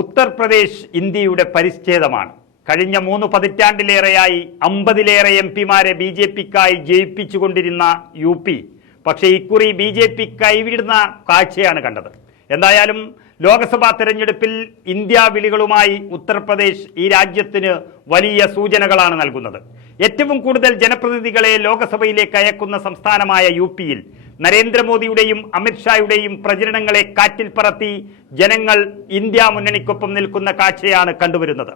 ഉത്തർപ്രദേശ് ഇന്ത്യയുടെ പരിച്ഛേദമാണ്. കഴിഞ്ഞ മൂന്ന് പതിറ്റാണ്ടിലേറെയായി അമ്പതിലേറെ എം പിമാരെ ബി ജെ പിക്കായി ജയിപ്പിച്ചുകൊണ്ടിരുന്ന യു പി. പക്ഷേ ഇക്കുറി ബി ജെ പി കൈവിടുന്ന കാഴ്ചയാണ് കണ്ടത്. എന്തായാലും ലോക്സഭാ തെരഞ്ഞെടുപ്പിൽ ഇന്ത്യ വിളികളുമായി ഉത്തർപ്രദേശ് ഈ രാജ്യത്തിന് വലിയ സൂചനകളാണ് നൽകുന്നത്. ഏറ്റവും കൂടുതൽ ജനപ്രതിനിധികളെ ലോക്സഭയിലേക്ക് അയക്കുന്ന സംസ്ഥാനമായ യു പിയിൽ നരേന്ദ്രമോദിയുടെയും അമിത്ഷായുടെയും പ്രചരണങ്ങളെ കാറ്റിൽ പറത്തി ജനങ്ങൾ ഇന്ത്യ മുന്നണിക്കൊപ്പം നിൽക്കുന്ന കാഴ്ചയാണ് കണ്ടുവരുന്നത്.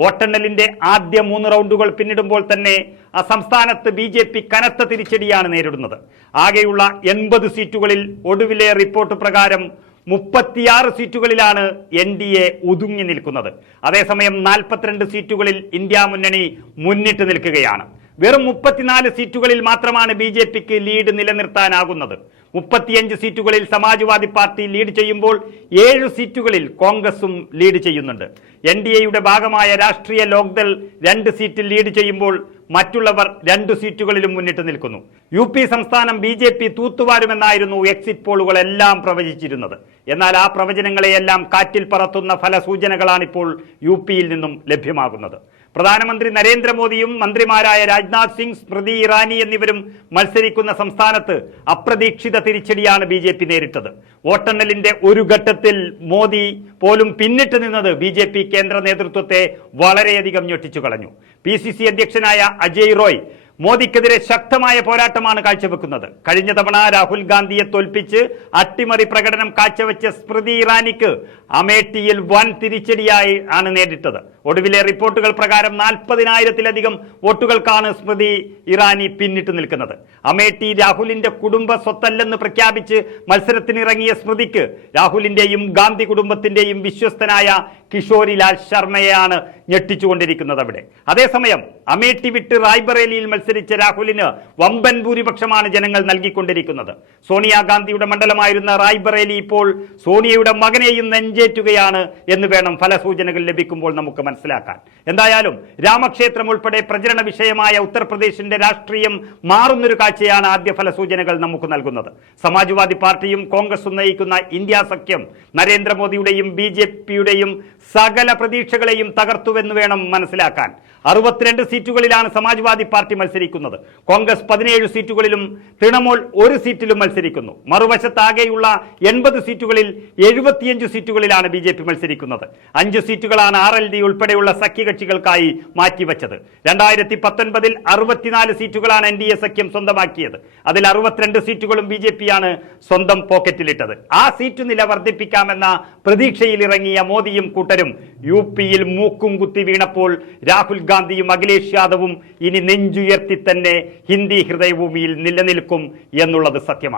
വോട്ടെണ്ണലിന്റെ ആദ്യ മൂന്ന് റൗണ്ടുകൾ പിന്നിടുമ്പോൾ തന്നെ ആ സംസ്ഥാനത്ത് ബി ജെ പി കനത്ത തിരിച്ചടിയാണ് നേരിടുന്നത്. ആകെയുള്ള എൺപത് സീറ്റുകളിൽ ഒടുവിലെ റിപ്പോർട്ട് പ്രകാരം മുപ്പത്തിയാറ് സീറ്റുകളിലാണ് എൻ ഡി എ ഒതുങ്ങി നിൽക്കുന്നത്. അതേസമയം നാൽപ്പത്തിരണ്ട് സീറ്റുകളിൽ ഇന്ത്യ മുന്നണി മുന്നിട്ട് നിൽക്കുകയാണ്. വെറും മുപ്പത്തിനാല് സീറ്റുകളിൽ മാത്രമാണ് ബി ജെ പിക്ക് ലീഡ് നിലനിർത്താനാകുന്നത്. മുപ്പത്തിയഞ്ച് സീറ്റുകളിൽ സമാജ്വാദി പാർട്ടി ലീഡ് ചെയ്യുമ്പോൾ ഏഴ് സീറ്റുകളിൽ കോൺഗ്രസും ലീഡ് ചെയ്യുന്നുണ്ട്. എൻ ഡി എയുടെ ഭാഗമായ രാഷ്ട്രീയ ലോക്ദൾ രണ്ട് സീറ്റിൽ ലീഡ് ചെയ്യുമ്പോൾ മറ്റുള്ളവർ രണ്ടു സീറ്റുകളിലും മുന്നിട്ട് നിൽക്കുന്നു. യു പി സംസ്ഥാനം ബി ജെ പി തൂത്തുവാരുമെന്നായിരുന്നു എക്സിറ്റ് പോളുകളെല്ലാം പ്രവചിച്ചിരുന്നത്. എന്നാൽ ആ പ്രവചനങ്ങളെയെല്ലാം കാറ്റിൽ പറത്തുന്ന ഫലസൂചനകളാണിപ്പോൾ യു പിയിൽ നിന്നും ലഭ്യമാകുന്നത്. പ്രധാനമന്ത്രി നരേന്ദ്രമോദിയും മന്ത്രിമാരായ രാജ്നാഥ് സിംഗ് സ്മൃതി ഇറാനി എന്നിവരും മത്സരിക്കുന്ന സംസ്ഥാനത്ത് അപ്രതീക്ഷിത തിരിച്ചടിയാണ് ബി ജെ പി നേരിട്ടത്. വോട്ടെണ്ണലിന്റെ ഒരു ഘട്ടത്തിൽ മോദി പോലും പിന്നിട്ട് നിന്നത് ബി ജെ പി കേന്ദ്ര നേതൃത്വത്തെ വളരെയധികം ഞെട്ടിച്ചു കളഞ്ഞു. പി സി സി അധ്യക്ഷനായ അജയ് റോയ് മോദിക്കെതിരെ ശക്തമായ പോരാട്ടമാണ് കാഴ്ചവെക്കുന്നത്. കഴിഞ്ഞ തവണ രാഹുൽ ഗാന്ധിയെ തോൽപ്പിച്ച് അട്ടിമറി പ്രകടനം കാഴ്ചവെച്ച സ്മൃതി ഇറാനിക്ക് അമേഠിയിൽ വൻ തിരിച്ചടിയായി ആണ് നേരിട്ടത്. ഒടുവിലെ റിപ്പോർട്ടുകൾ പ്രകാരം നാൽപ്പതിനായിരത്തിലധികം വോട്ടുകൾക്കാണ് സ്മൃതി ഇറാനി പിന്നിട്ട് നിൽക്കുന്നത്. അമേഠി രാഹുലിന്റെ കുടുംബ സ്വത്തല്ലെന്ന് പ്രഖ്യാപിച്ച് മത്സരത്തിനിറങ്ങിയ സ്മൃതിക്ക് രാഹുലിന്റെയും ഗാന്ധി കുടുംബത്തിന്റെയും വിശ്വസ്തനായ കിഷോരിലാൽ ശർമ്മയെയാണ് ഞെട്ടിച്ചുകൊണ്ടിരിക്കുന്നത് അവിടെ. അതേസമയം അമേഠി വിട്ട് റായ്ബറേലിയിൽ മത്സരിച്ച രാഹുലിന് വമ്പൻ ഭൂരിപക്ഷമാണ് ജനങ്ങൾ നൽകിക്കൊണ്ടിരിക്കുന്നത്. സോണിയാഗാന്ധിയുടെ മണ്ഡലമായിരുന്ന റായ്ബറേലി ഇപ്പോൾ സോണിയയുടെ മകനെയും നെഞ്ചേറ്റുകയാണ് എന്ന് വേണം ഫലസൂചനകൾ ലഭിക്കുമ്പോൾ നമുക്ക് മനസ്സിലാക്കാൻ. എന്തായാലും രാമക്ഷേത്രം ഉൾപ്പെടെ പ്രചരണ വിഷയമായ ഉത്തർപ്രദേശിന്റെ രാഷ്ട്രീയം മാറുന്നൊരു കാഴ്ചയാണ് ആദ്യ ഫലസൂചനകൾ നമുക്ക് നൽകുന്നത്. സമാജ്വാദി പാർട്ടിയും കോൺഗ്രസും നയിക്കുന്ന ഇന്ത്യ സഖ്യം നരേന്ദ്രമോദിയുടെയും ബി ജെ പിയുടെയും സകല പ്രതീക്ഷകളെയും തകർത്തുവെന്ന് വേണം മനസ്സിലാക്കാൻ. അറുപത്തിരണ്ട് സീറ്റുകളിലാണ് സമാജ്വാദി പാർട്ടി മത്സരിക്കുന്നത്. കോൺഗ്രസ് പതിനേഴ് സീറ്റുകളിലും തൃണമൂൽ ഒരു സീറ്റിലും മത്സരിക്കുന്നു. മറുവശത്താകെയുള്ള എൺപത് സീറ്റുകളിൽ എഴുപത്തിയഞ്ച് സീറ്റുകളിലാണ് ബി മത്സരിക്കുന്നത്. അഞ്ച് സീറ്റുകളാണ് ആർ എൽ ഡി ഉൾപ്പെടെയുള്ള സഖ്യകക്ഷികൾക്കായി മാറ്റിവെച്ചത്. രണ്ടായിരത്തി പത്തൊൻപതിൽ അറുപത്തിനാല് സീറ്റുകളാണ് എൻ ഡി എ സഖ്യം സ്വന്തമാക്കിയത്. അതിൽ അറുപത്തിരണ്ട് സീറ്റുകളും ബി ജെ പിയാണ് സ്വന്തം പോക്കറ്റിലിട്ടത്. ആ സീറ്റ് നില വർദ്ധിപ്പിക്കാമെന്ന പ്രതീക്ഷയിൽ ഇറങ്ങിയ മോദിയും കൂട്ടരും യു പിയിൽ മൂക്കും കുത്തി വീണപ്പോൾ രാഹുൽ ഗാന്ധിയും അഖിലേഷ് യാദവും ഇനി നെഞ്ചുയർത്തി തന്നെ ഹിന്ദി ഹൃദയഭൂമിയിൽ നിലനിൽക്കും എന്നുള്ളത് സത്യമാണ്.